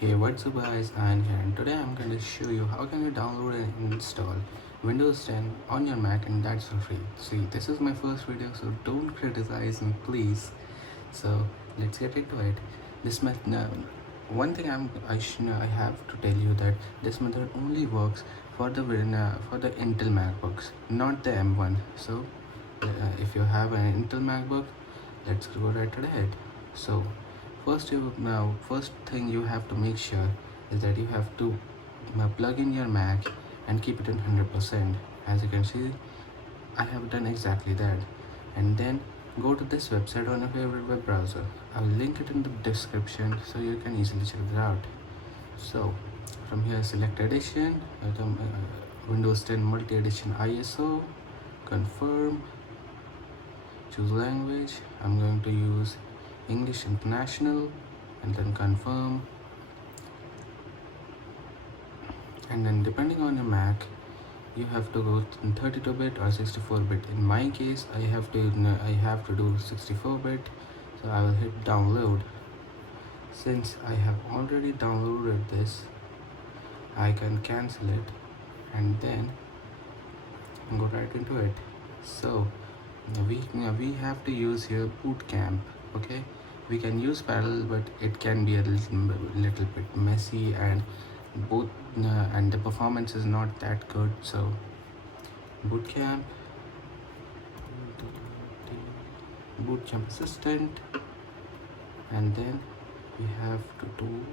Hey, what's up guys, I'm here and today I'm going to show you how can you download and install Windows 10 on your Mac, and that's for free. See, this is my first video, so don't criticize me please. So let's get into it. This method, one thing I have to tell you that this method only works for the Intel MacBooks, not the M1. So if you have an Intel MacBook, let's go right ahead. So first thing you have to make sure is that you have to plug in your Mac and keep it in 100%. As you can see, I have done exactly that. And then go to this website on your favorite web browser. I'll link it in the description so you can easily check it out. So from here, select edition, Windows 10 multi-edition ISO, confirm, choose language. I'm going to use English International, and then confirm. And then depending on your Mac, you have to go in 32-bit or 64-bit. In my case, I have to do 64-bit, so I will hit download. Since I have already downloaded this, I can cancel it and then go right into it. So we have to use here boot camp. Okay, we can use parallel, but it can be a little bit messy, and and the performance is not that good. So bootcamp assistant, and then we have to do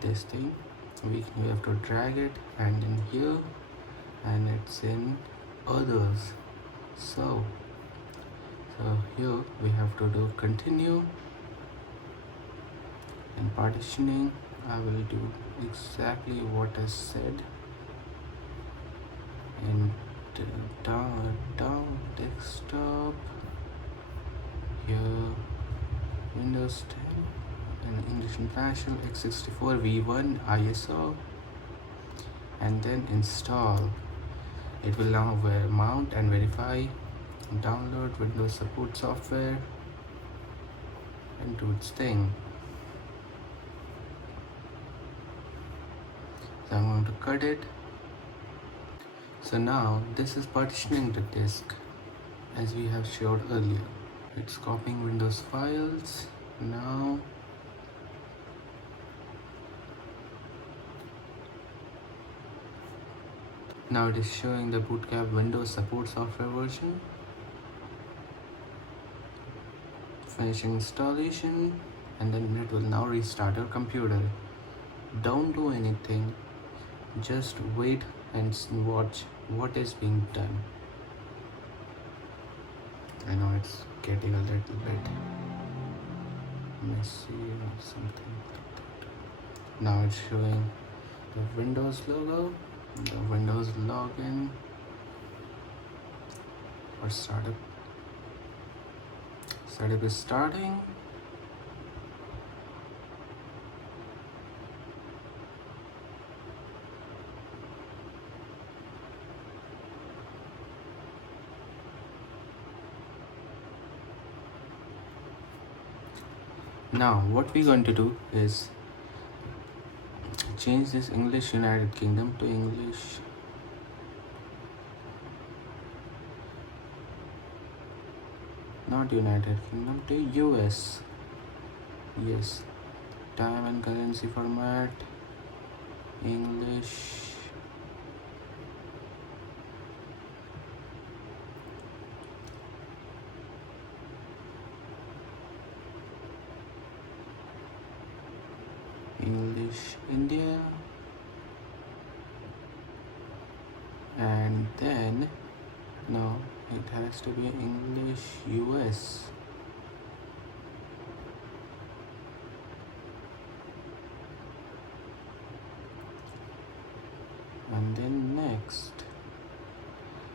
this thing. We have to drag it and in here, and it's in others. So here we have to do continue, and partitioning I will do exactly what I said. And down desktop, here Windows 10 and English International x64 v1 ISO, and then install. It will now mount and verify, download Windows support software, and do its thing. So I'm going to cut it. So now this is partitioning the disk as we have showed earlier. It's copying Windows files. Now it is showing the bootcamp Windows support software version. Finishing installation, and then it will now restart your computer. Don't do anything, just wait and watch what is being done. I know it's getting a little bit messy or something like that. Now it's showing the Windows logo, the Windows login for startup. Startup is starting. Now what we're going to do is change this English United Kingdom to English not United Kingdom, to US. Yes, time and currency format English. English India, and then no, it has to be English US. And then next.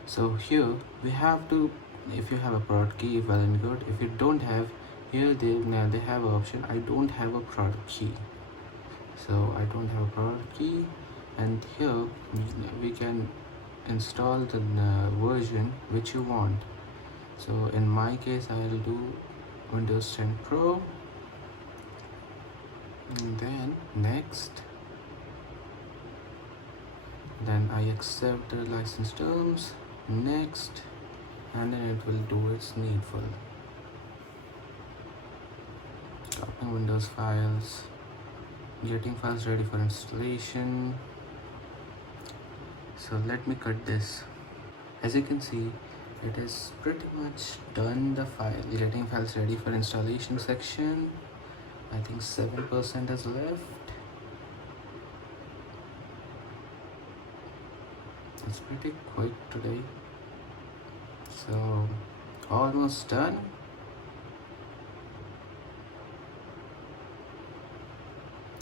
So here we have to, if you have a product key, well and good. If you don't have, here they have an option, I don't have a product key. So I don't have a product key, and here we can install the version which you want. So in my case, I will do Windows 10 Pro, and then next, then I accept the license terms, next, and then it will do its needful. Copying Windows files, getting files ready for installation. So let me cut this. As you can see, it is pretty much done the file getting files ready for installation section. I think 7% is left. It's pretty quick today. So almost done.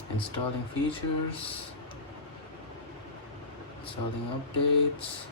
Installing features, installing updates.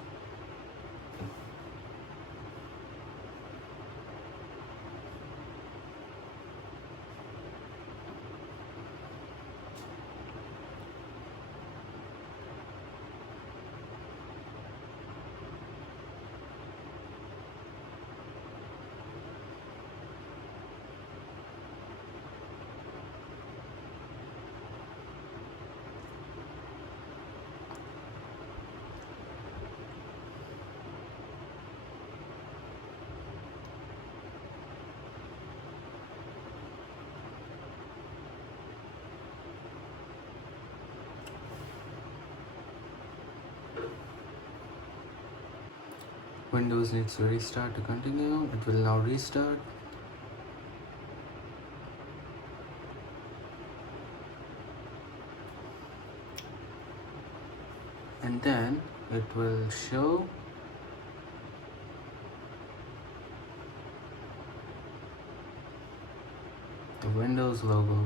Windows needs to restart to continue. It will now restart. And then it will show the Windows logo.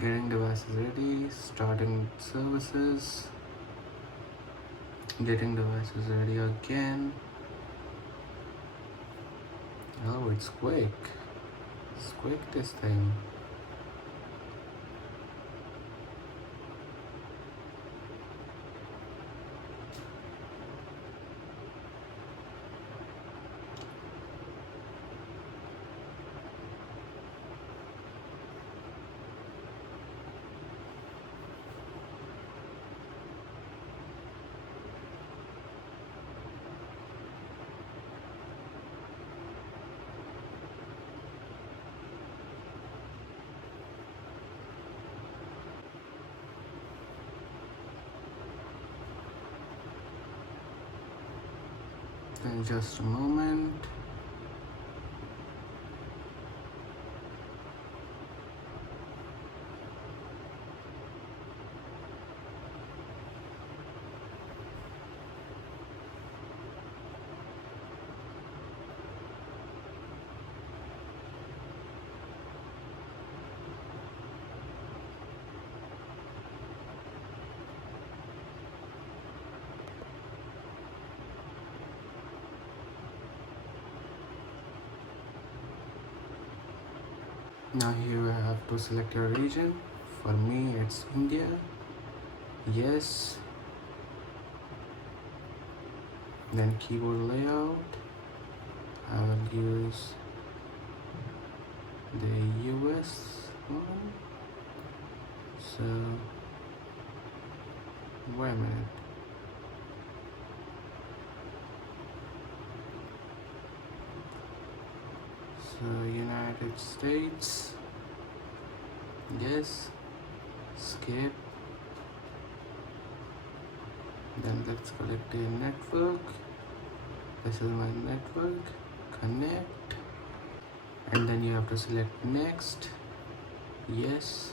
Getting devices ready, starting services, getting devices ready again. Oh, it's quick. It's quick this time. In just a moment. Now here I have to select a region. For me it's India. Yes. Then keyboard layout. I will use the US one. So wait a minute. So United States, yes, skip. Then let's select a network. This is my network, connect. And then you have to select next, yes.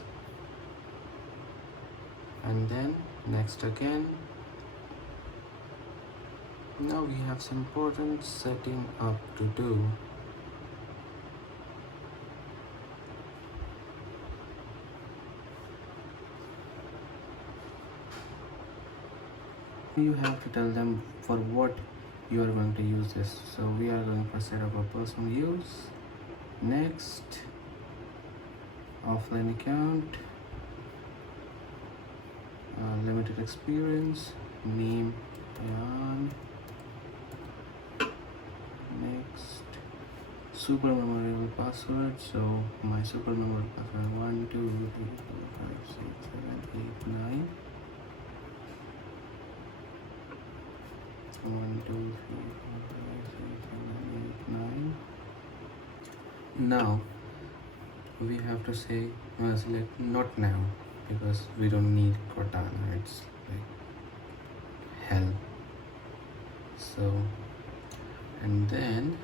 And then next again. Now we have some important setting up to do. You have to tell them for what you are going to use this. So we are going for set up a personal use. Next, offline account, limited experience, name Ayan. Next, super memorable password. So my super memorable password 1 2 3 4 5 6 7 8 9. 1 2 3 4 5 6 7 8 9. Now we have to say select not now because we don't need Cortana. It's like hell. So and then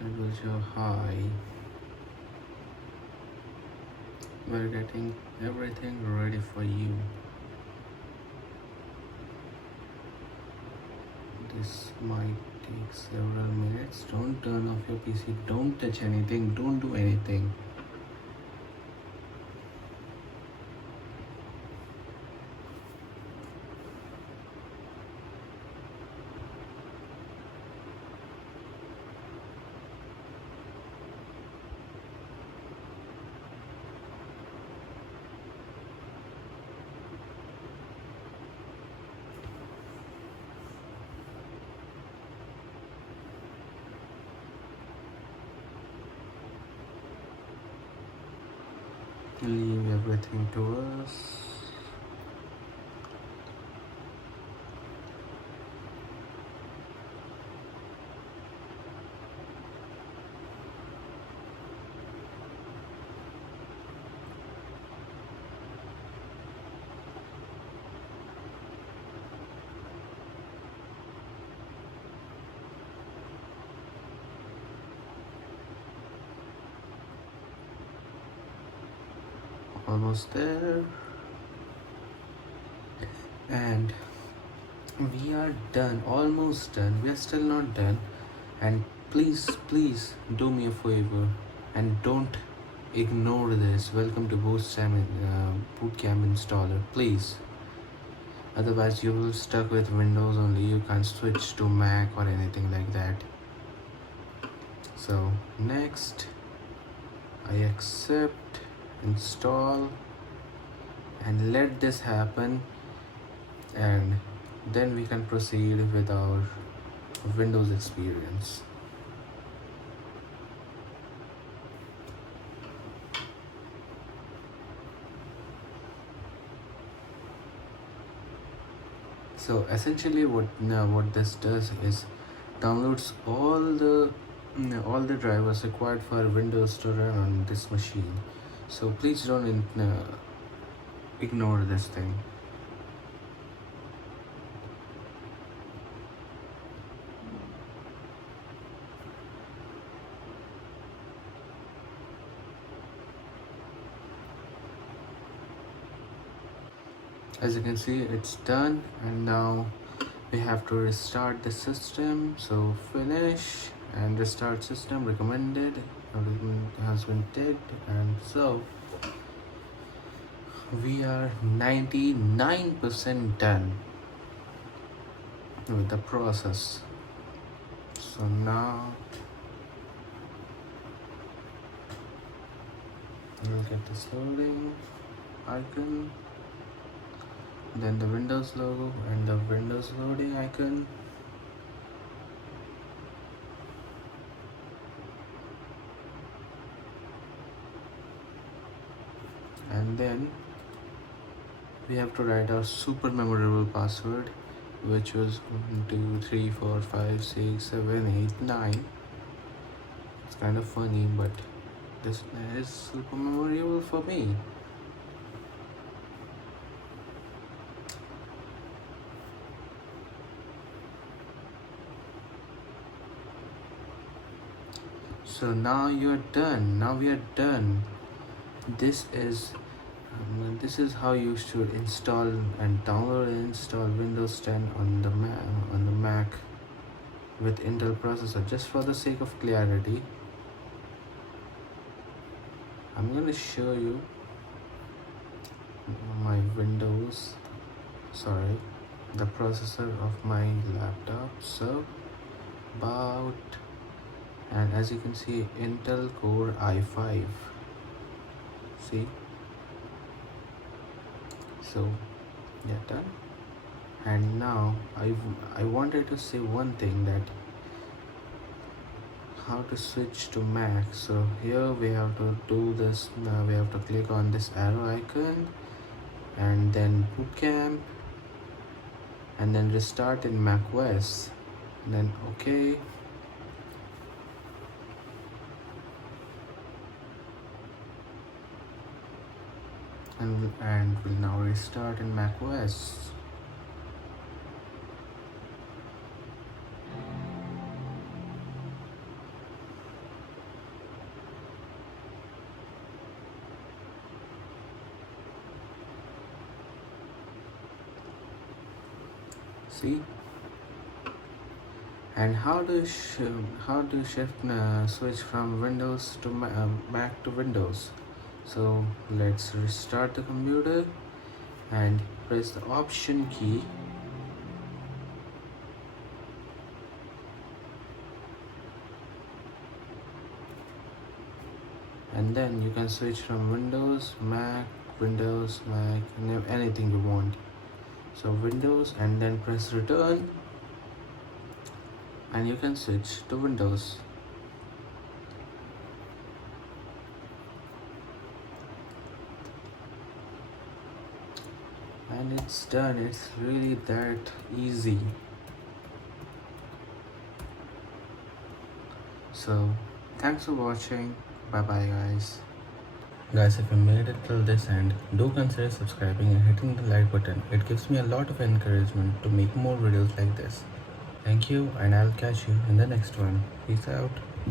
it will show hi. We're getting everything ready for you. This might take several minutes. Don't turn off your PC, don't touch anything, don't do anything. Leave everything to us. Almost there. And we are done, almost done. We are still not done. And please do me a favor and don't ignore this. Welcome to bootcamp installer, please. Otherwise you will stuck with Windows only. You can't switch to Mac or anything like that. So next, I accept, install, and let this happen, and then we can proceed with our Windows experience. So essentially what this does is downloads all the drivers required for Windows to run on this machine. So please don't ignore this thing. As you can see, it's done, and now we have to restart the system. So finish and restart system recommended. Everything has been ticked, and so we are 99% done with the process. So now we'll get this loading icon, then the Windows logo and the Windows loading icon. And then we have to write our super memorable password, which was 1 2 3 4 5 6 7 8 9. It's kind of funny, but this is super memorable for me. So now you're done. Now we are done. This is how you should install and download and install Windows 10 on the Mac with Intel processor. Just for the sake of clarity, I'm going to show you my the processor of my laptop. So about and as you can see, Intel Core i5. See, so yeah, done. And now I wanted to say one thing, that how to switch to Mac. So here we have to do this. Now we have to click on this arrow icon and then bootcamp and then restart in Mac OS, and then okay. And we'll now restart in Mac OS. See, and how do you shift switch from Windows to Mac to Windows? So let's restart the computer and press the Option key, and then you can switch from Windows Mac, and anything you want. So Windows, and then press return and you can switch to Windows. And it's done. It's really that easy. So thanks for watching. Bye bye guys. Guys, if you made it till this end, do consider subscribing and hitting the like button. It gives me a lot of encouragement to make more videos like this. Thank you, and I'll catch you in the next one. Peace out.